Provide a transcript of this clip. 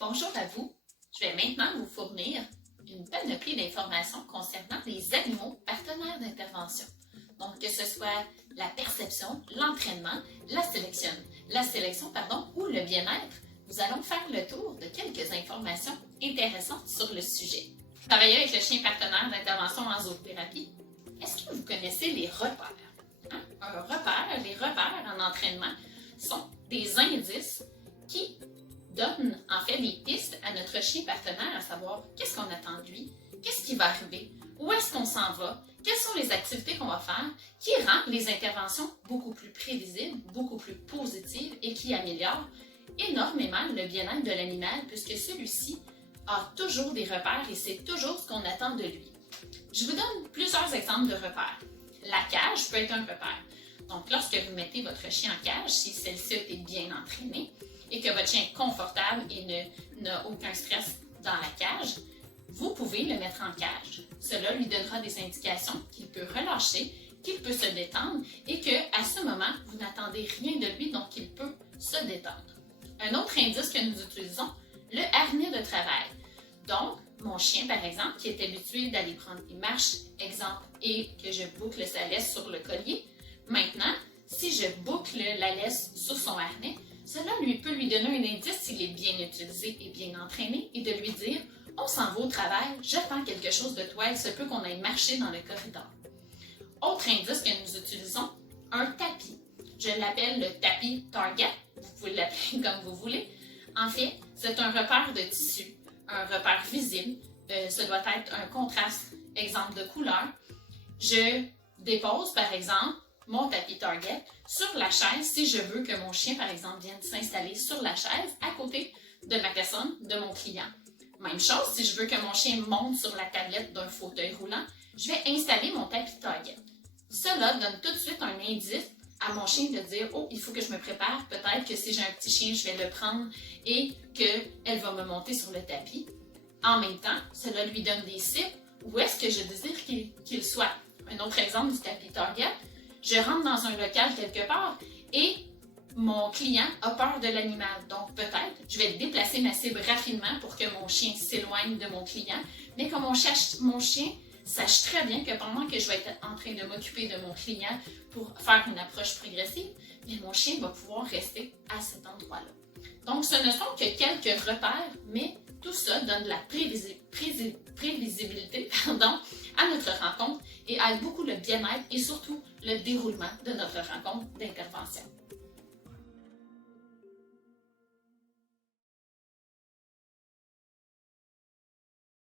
Bonjour à vous. Je vais maintenant vous fournir une panoplie d'informations concernant les animaux partenaires d'intervention. Donc, que ce soit la perception, l'entraînement, la sélection ou le bien-être, nous allons faire le tour de quelques informations intéressantes sur le sujet. Travailler avec le chien partenaire d'intervention en zoothérapie, est-ce que vous connaissez les repères? Les repères en entraînement sont des indices qui donnent en fait des pistes à notre chien partenaire à savoir qu'est-ce qu'on attend de lui, qu'est-ce qui va arriver, où est-ce qu'on s'en va, quelles sont les activités qu'on va faire, qui rend les interventions beaucoup plus prévisibles, beaucoup plus positives et qui améliorent énormément le bien-être de l'animal puisque celui-ci a toujours des repères et sait toujours ce qu'on attend de lui. Je vous donne plusieurs exemples de repères. La cage peut être un repère. Donc, lorsque vous mettez votre chien en cage, si celle-ci a été bien entraînée et que votre chien est confortable et n'a aucun stress dans la cage, vous pouvez le mettre en cage. Cela lui donnera des indications qu'il peut relâcher, qu'il peut se détendre et qu'à ce moment, vous n'attendez rien de lui, donc il peut se détendre. Un autre indice que nous utilisons, le harnais de travail. Donc, mon chien, par exemple, qui est habitué d'aller prendre des marches, exemple, et que je boucle sa laisse sur le collier, maintenant, si je boucle la laisse sur son harnais, cela peut lui donner un indice s'il est bien utilisé et bien entraîné et de lui dire « On s'en va au travail, j'attends quelque chose de toi, il se peut qu'on aille marcher dans le corridor. » Autre indice que nous utilisons, un tapis. Je l'appelle le tapis Target, vous pouvez l'appeler comme vous voulez. En fait, c'est un repère de tissu, un repère visible. Ce doit être un contraste, exemple de couleur. Je dépose, par exemple, mon tapis Target sur la chaise si je veux que mon chien, par exemple, vienne s'installer sur la chaise à côté de ma personne, de mon client. Même chose, si je veux que mon chien monte sur la tablette d'un fauteuil roulant, je vais installer mon tapis Target. Cela donne tout de suite un indice à mon chien de dire « Oh, il faut que je me prépare, peut-être que si j'ai un petit chien, je vais le prendre et qu'elle va me monter sur le tapis. » En même temps, cela lui donne des cibles où est-ce que je désire qu'il soit. Un autre exemple du tapis Target, je rentre dans un local quelque part et mon client a peur de l'animal. Donc peut-être, je vais déplacer ma cible rapidement pour que mon chien s'éloigne de mon client, mais que mon chien sache très bien que pendant que je vais être en train de m'occuper de mon client pour faire une approche progressive, mais mon chien va pouvoir rester à cet endroit-là. Donc ce ne sont que quelques repères, mais tout ça donne de la prévisibilité à notre rencontre et aide beaucoup le bien-être et surtout le déroulement de notre rencontre d'intervention.